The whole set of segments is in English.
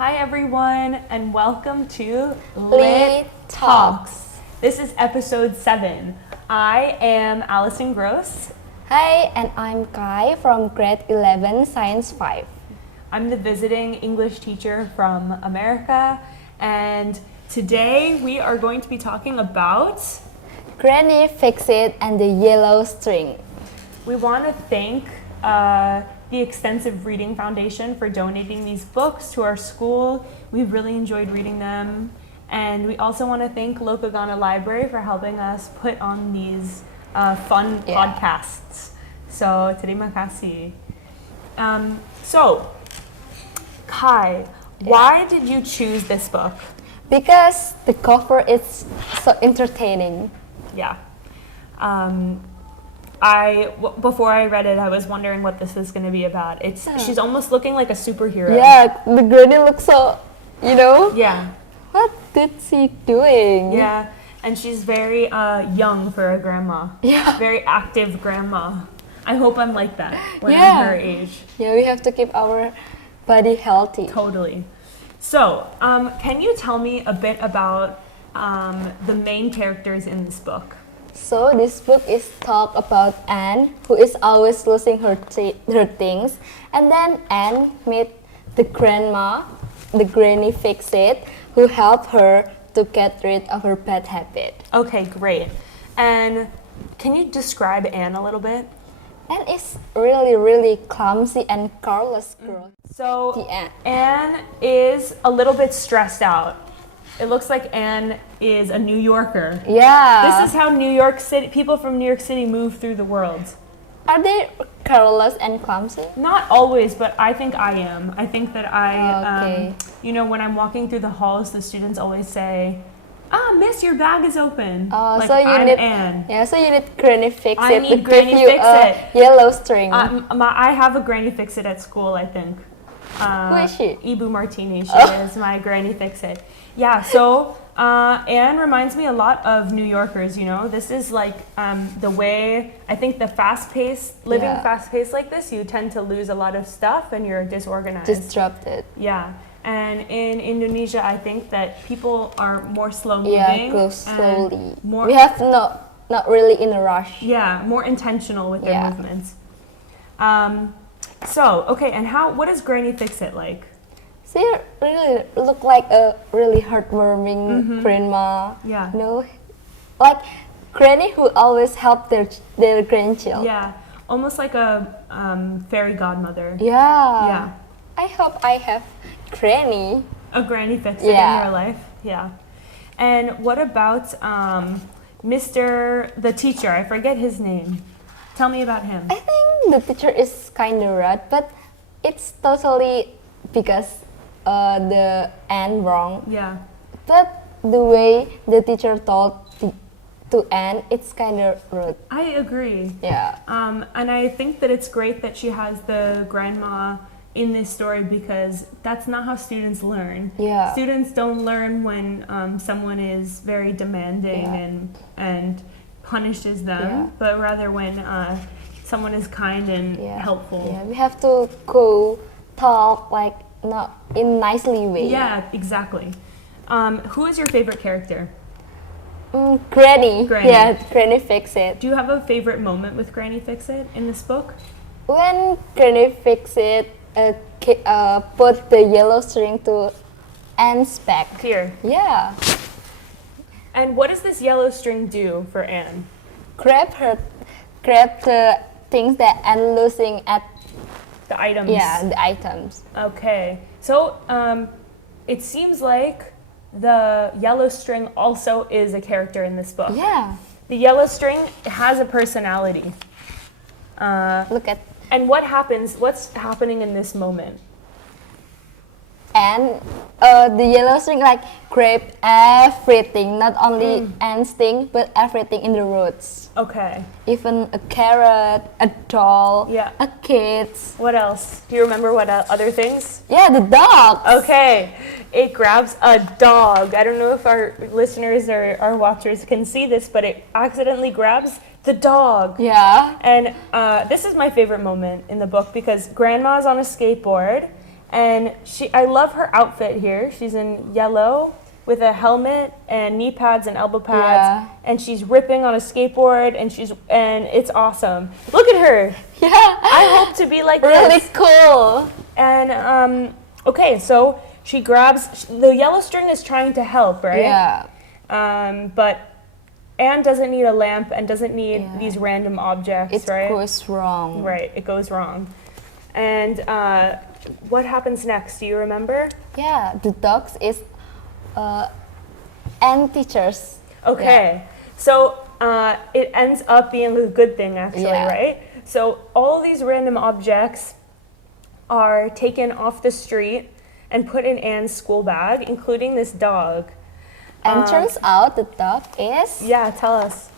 Hi everyone, and welcome to Littalks. This is episode 7. I am Allison Gross. Hi, and I'm Kai from grade 11, Science 5. I'm the visiting English teacher from America, and today we are going to be talking about Granny Fixit and the Yellow String. We want to thank the Extensive Reading Foundation for donating these books to our school. We've really enjoyed reading them. And we also want to thank Loka Library for helping us put on these fun podcasts. So, terima kasih. So, Kai, why did you choose this book? Because the cover is so entertaining. Yeah. Before I read it, I was wondering what this is going to be about. She's almost looking like a superhero. Yeah, the granny looks so, Yeah. What did she doing? Yeah, and she's very young for a grandma. Yeah. Very active grandma. I hope I'm like that when I'm her age. Yeah, we have to keep our body healthy. Totally. So, can you tell me a bit about the main characters in this book? So this book is talk about Anne, who is always losing her things, and then Anne meet the grandma, the Granny Fixit, who help her to get rid of her bad habit. Okay, great. And can you describe Anne a little bit? Anne is really clumsy and careless girl. So Anne is a little bit stressed out. It looks like Anne is a New Yorker. Yeah. This is how people from New York City move through the world. Are they careless and clumsy? Not always, but I think I am. I think that when I'm walking through the halls, the students always say, miss, your bag is open. Oh, so I'm need Anne. Yeah, so you need Granny Fixit. I need Granny give you Fixit. A yellow string. I have a Granny Fixit at school, I think. Who is she? Ibu Martini. She is my Granny Fixit. Yeah, so Anne reminds me a lot of New Yorkers, This is like the way, I think living fast-paced like this, you tend to lose a lot of stuff and you're disorganized. Disrupted. Yeah, and in Indonesia, I think that people are more slow-moving. Yeah, go slowly. We have not really in a rush. Yeah, more intentional with their movements. And what is Granny Fixit like? She really look like a really heartwarming grandma. Yeah. Like granny who always help their grandchildren. Yeah, almost like a fairy godmother. Yeah. Yeah. I hope I have granny. A Granny Fixit in your life. Yeah. And what about Mr. the teacher? I forget his name. Tell me about him. I think the teacher is kind of rude, but it's totally because the Anne wrong. Yeah. But the way the teacher told to Anne, it's kind of rude. I agree. Yeah. And I think that it's great that she has the grandma in this story because that's not how students learn. Yeah. Students don't learn when someone is very demanding and punishes them, but rather when someone is kind and helpful. Yeah, we have to go talk like not in nicely way. Yeah, exactly. Who is your favorite character? Granny. Yeah, Granny Fixit. Do you have a favorite moment with Granny Fixit in this book? When Granny Fixit put the yellow string to Anne's back. Here. Yeah. And what does this yellow string do for Anne? Grab the things that Anne losing at the items. Yeah, the items. Okay. So it seems like the yellow string also is a character in this book. Yeah. The yellow string has a personality. Look at. And what's happening in this moment? And the yellow string like grab everything, not only Anne's thing, but everything in the roots. Okay. Even a carrot, a doll, a kid. What else? Do you remember what other things? Yeah, the dog. Okay. It grabs a dog. I don't know if our listeners or our watchers can see this, but it accidentally grabs the dog. Yeah. And this is my favorite moment in the book because Grandma's on a skateboard And I love her outfit here. She's in yellow with a helmet and knee pads and elbow pads, and she's ripping on a skateboard, and it's awesome. Look at her. Yeah. I hope to be like really this. cool. And okay, so she grabs the yellow string is trying to help, right? Yeah. But Anne doesn't need a lamp and doesn't need these random objects, right? It goes wrong. Right, it goes wrong. And what happens next? Do you remember? Yeah, the dogs is and teachers. Okay, so it ends up being a good thing, actually, right? So all these random objects are taken off the street and put in Anne's school bag, including this dog. And turns out the dog is... Yeah, tell us.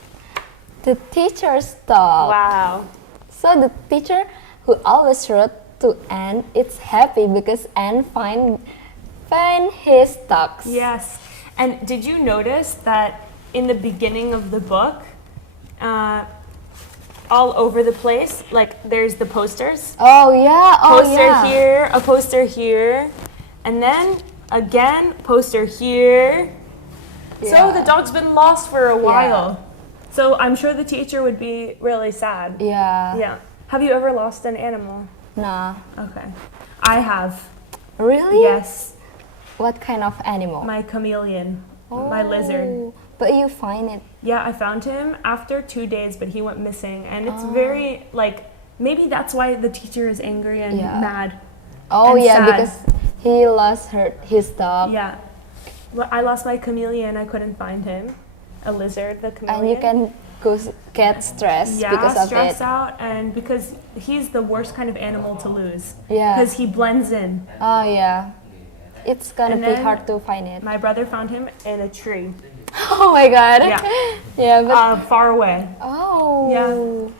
The teacher's dog. Wow. So the teacher who always wrote to Anne is happy because Anne find his dogs. Yes. And did you notice that in the beginning of the book, all over the place, like there's the posters? Oh yeah, Poster here, a poster here, and then again, poster here. Yeah. So the dog's been lost for a while. So I'm sure the teacher would be really sad. Yeah. Yeah. Have you ever lost an animal? Nah. Okay. I have. Really? Yes. What kind of animal? My chameleon. My lizard. But you find it. Yeah, I found him after 2 days, but he went missing. And it's very, like, maybe that's why the teacher is angry and mad. Oh and yeah, sad. because he lost his dog. Yeah. Well, I lost my chameleon. I couldn't find him. A lizard, the chameleon. And you can get stressed because of stressed it. out, and because he's the worst kind of animal to lose. Yeah. Because he blends in. Oh yeah. It's gonna And be then hard to find it. My brother found him in a tree. Oh my god. Yeah. Yeah, but Far away. oh. Yeah.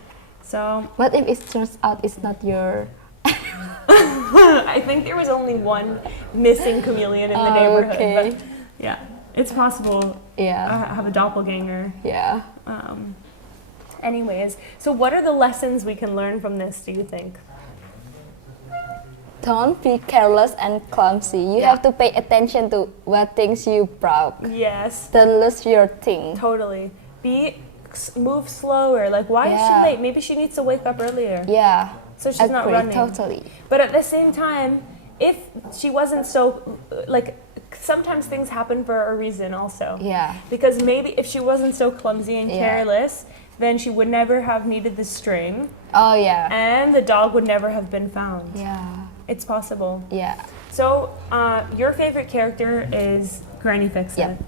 So What if it turns out it's not your? I think there was only one missing chameleon in the neighborhood. Okay. But yeah, it's possible. Yeah. I have a doppelganger. Yeah. Anyways, so what are the lessons we can learn from this, do you think? Don't be careless and clumsy. You have to pay attention to what things you broke. Yes. Don't lose your thing. Totally. Move slower. Like, why is she late? Maybe she needs to wake up earlier. Yeah. So she's not running. Totally. But at the same time, if she wasn't so, like, sometimes things happen for a reason also. Yeah. Because maybe if she wasn't so clumsy and careless, then she would never have needed the string. Oh yeah. And the dog would never have been found. Yeah. It's possible. Yeah. So, your favorite character is Granny Fixit. Yep.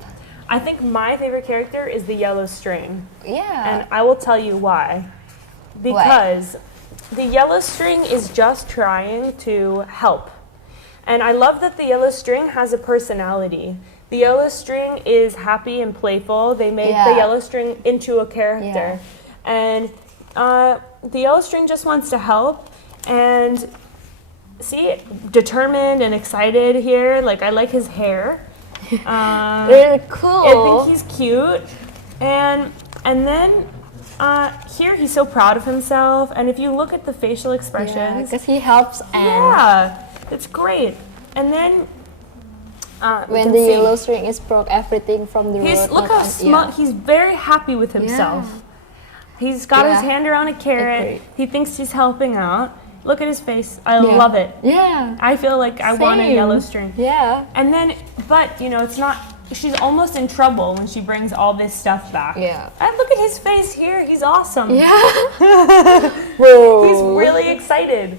I think my favorite character is the yellow string. Yeah. And I will tell you why. Because the yellow string is just trying to help. And I love that the yellow string has a personality. The yellow string is happy and playful. They made the yellow string into a character. And the yellow string just wants to help. And see, determined and excited here. Like, I like his hair. Really cool. I think he's cute. And then here he's so proud of himself. And if you look at the facial expressions, because he helps Anne. yeah, it's great. And then When the yellow string is broke, everything from the road. Look how smug. He's very happy with himself. He's got his hand around a carrot. He thinks he's helping out. Look at his face. I love it. Yeah. I feel like I want a yellow string. Yeah. And then, but you know, it's not. She's almost in trouble when she brings all this stuff back. Yeah. And look at his face here. He's awesome. Yeah. Whoa. He's really excited.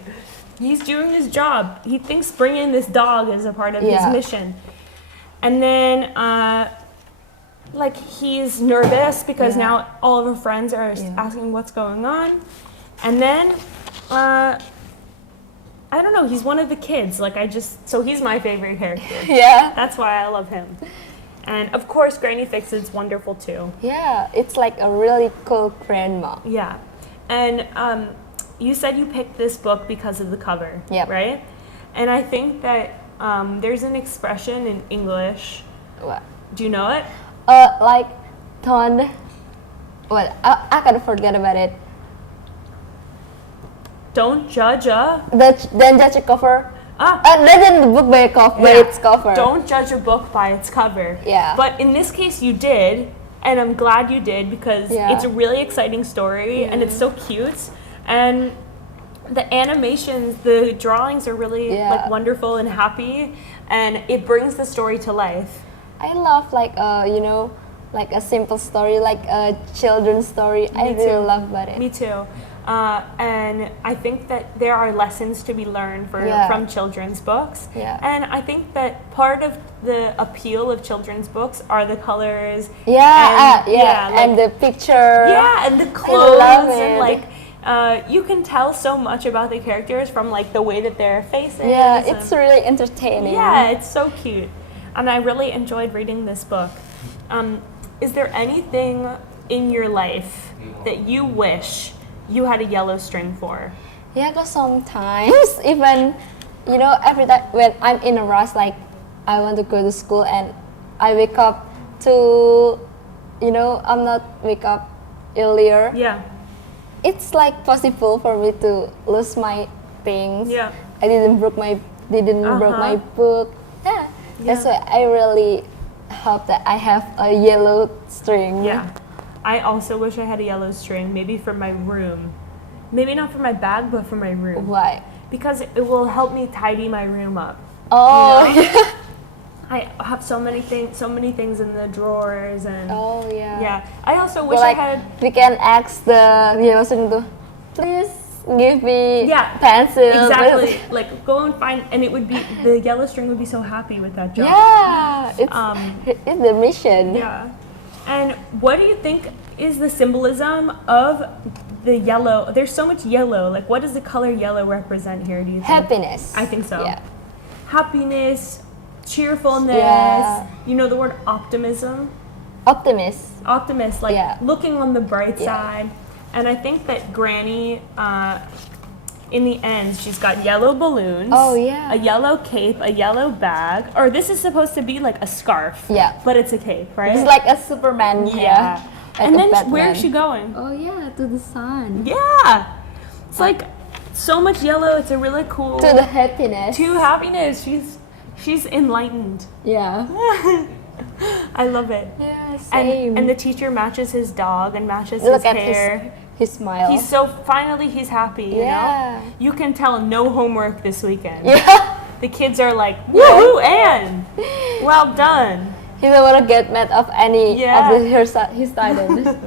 He's doing his job. He thinks bringing this dog is a part of his mission. And then, like, he's nervous because now all of her friends are asking what's going on. And then, I don't know, he's one of the kids. Like, so he's my favorite character. Yeah. That's why I love him. And of course, Granny Fixit's wonderful too. Yeah, it's like a really cool grandma. Yeah. And you said you picked this book because of the cover, right? And I think that there's an expression in English. What? Do you know it? Like, don't. What? I gotta forget about it. Don't judge a. Then judge a cover That's in the book by its cover. Don't judge a book by its cover. Yeah. But in this case, you did, and I'm glad you did because it's a really exciting story and it's so cute. And the animations, the drawings are really like wonderful and happy, and it brings the story to life. I love like like a simple story, like a children's story. I really love about it. Me too. And I think that there are lessons to be learned from children's books. Yeah. And I think that part of the appeal of children's books are the colors. And the picture. Yeah, and the clothes and like you can tell so much about the characters from like the way that their faces. Yeah, it's really entertaining. Yeah, it's so cute. And I really enjoyed reading this book. Is there anything in your life that you wish you had a yellow string for? Yeah, because sometimes even, every time when I'm in a rush, like I want to go to school and I wake up to, I'm not wake up earlier. Yeah. It's like possible for me to lose my things. Yeah. I didn't broke my book. Yeah. That's why I really hope that I have a yellow string. Yeah. I also wish I had a yellow string, maybe for my room. Maybe not for my bag, but for my room. Why? Because it will help me tidy my room up. Oh, yeah. I have so many things in the drawers and. Oh yeah. Yeah. I also wish I had. We can ask the yellow string to, please give me pencil. Exactly. Like go and find, and it would be the yellow string would be so happy with that job. Yeah. It's the mission. Yeah. And what do you think is the symbolism of the yellow? There's so much yellow. Like, what does the color yellow represent here, do you think? Happiness. I think so. Yeah. Happiness, cheerfulness. Yeah. You know the word optimism? Optimist, like looking on the bright side. And I think that Granny, in the end, she's got yellow balloons, a yellow cape, a yellow bag, or this is supposed to be like a scarf, but it's a cape, right? It's like a Superman. Yeah. Like and then Batman. where is she going? Oh yeah, to the sun. Yeah. It's like so much yellow. It's a really cool. To the happiness. To happiness. She's enlightened. Yeah. I love it. Yeah, same. And the teacher matches his dog and matches his hair. His smile. He's happy, you know? You can tell no homework this weekend. Yeah. The kids are like, woohoo, Anne! Well done. He don't want to get mad of any of his students.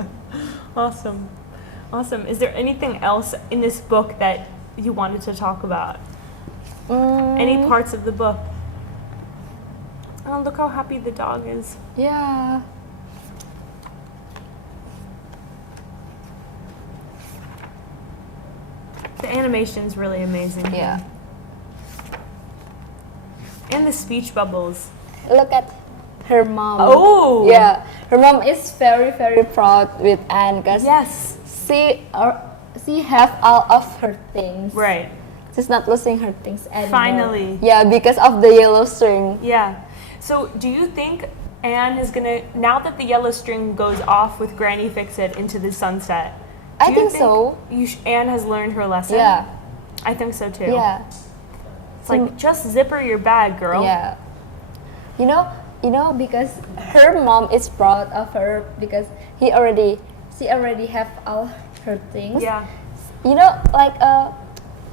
Awesome. Is there anything else in this book that you wanted to talk about? Any parts of the book? Oh, look how happy the dog is. Yeah. The animation's really amazing. Yeah. And the speech bubbles. Look at her mom. Oh! Yeah. Her mom is very, very proud with Anne because she have all of her things. Right. She's not losing her things anymore. Finally. Yeah, because of the yellow string. Yeah. So do you think Anne is gonna, now that the yellow string goes off with Granny Fixit into the sunset, I think so. Anne has learned her lesson? Yeah. I think so too. Yeah. It's like, just zipper your bag, girl. Yeah. You know, because her mom is proud of her because she already have all her things. Yeah. You know, like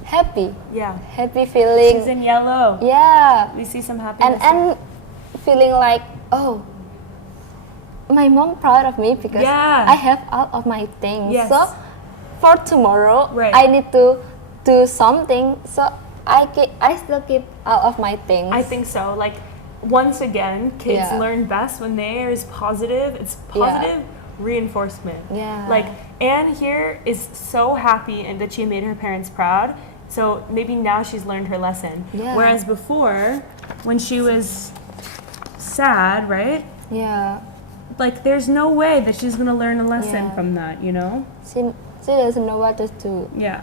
happy. Yeah. Happy feeling. She's in yellow. Yeah. We see some happiness. And feeling like, oh, my mom proud of me because I have all of my things. Yes. So for tomorrow, right. I need to do something. So I still keep all of my things. I think so. Like, once again, kids learn best when there is positive. It's positive reinforcement. Yeah. Like, Anne here is so happy and that she made her parents proud. So maybe now she's learned her lesson. Yeah. Whereas before, when she was sad, right? Yeah. Like, there's no way that she's gonna learn a lesson from that, you know? She doesn't know what to do. Yeah.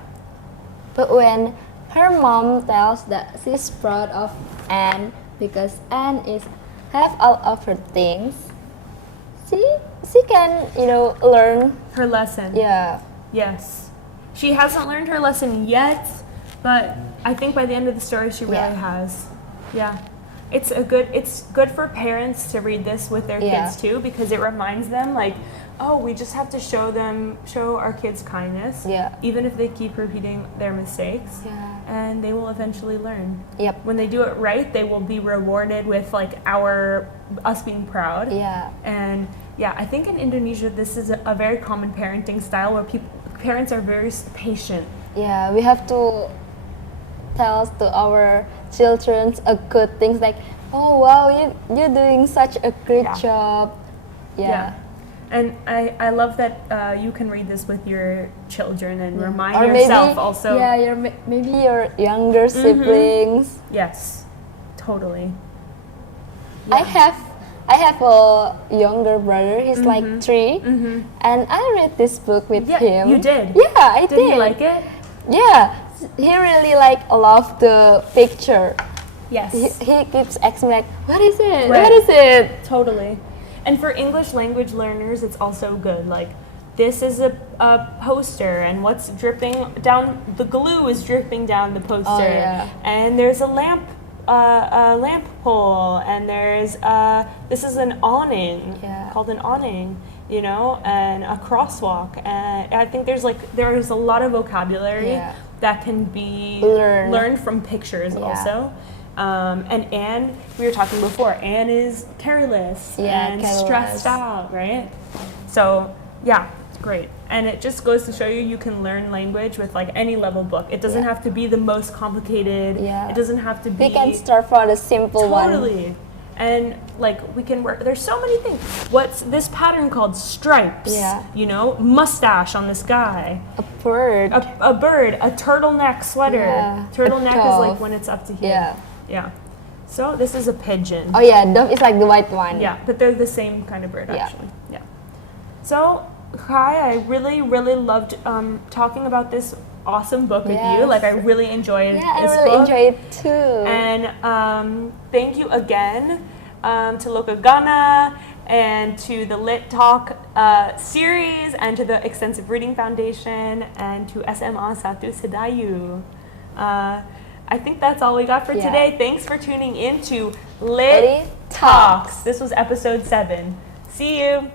But when her mom tells that she's proud of Anne because Anne have all of her things, she can, learn her lesson. Yeah. Yes. She hasn't learned her lesson yet, but I think by the end of the story, she really Yeah. has. Yeah. It's good for parents to read this with their Yeah. kids too, because it reminds them like, oh, we just have to show our kids kindness, Yeah. even if they keep repeating their mistakes, Yeah. and they will eventually learn. Yep. When they do it right, they will be rewarded with like us being proud. Yeah. And yeah, I think in Indonesia this is a very common parenting style where parents are very patient. Yeah, we have to tell to our children a good things like, oh wow, you're doing such a great Yeah. job. Yeah. And I love that you can read this with your children and remind Or yourself maybe, also. Yeah, maybe your younger siblings. Yes, totally. I have a younger brother. He's like 3, and I read this book with Yeah, him. you did? Yeah, I did. Did he like it? Yeah, he really loved the picture. Yes. He keeps asking like, what is it? Right. What is it? Totally. And for English language learners, it's also good. Like, this is a poster, and what's dripping down, the glue is dripping down the poster. Oh, yeah. And there's a lamp pole, and there's, this is an awning, Yeah. called an awning, you know, and a crosswalk. And I think there's a lot of vocabulary Yeah. that can be Learned from pictures Yeah. also. And Anne, we were talking before, Anne is careless and careless. stressed out, right? So, yeah, it's great. And it just goes to show you can learn language with like any level book. It doesn't Yeah. have to be the most complicated. Yeah. It doesn't have to be... We can start from the simple one. Totally. And like we can work, there's so many things. What's this pattern called? Stripes. Yeah. You know, mustache on this guy. A bird. A bird, a turtleneck sweater. Yeah. Turtleneck A is like dove. when it's up to here. Yeah. Yeah. So this is a pigeon. Oh yeah, dove is like the white one. Yeah, but they're the same kind of bird Yeah. actually. Yeah. So, Kai, I really, really loved talking about this awesome book with you. Yes. Like I really enjoyed Yeah, I this really book. enjoy it too. And thank you again to Loka Ghana and to the Littalk series and to the Extensive Reading Foundation and to SMA Satu Sedayu. I think that's all we got for Yeah. today. Thanks for tuning in to Lit Talks. This was episode 7. See you.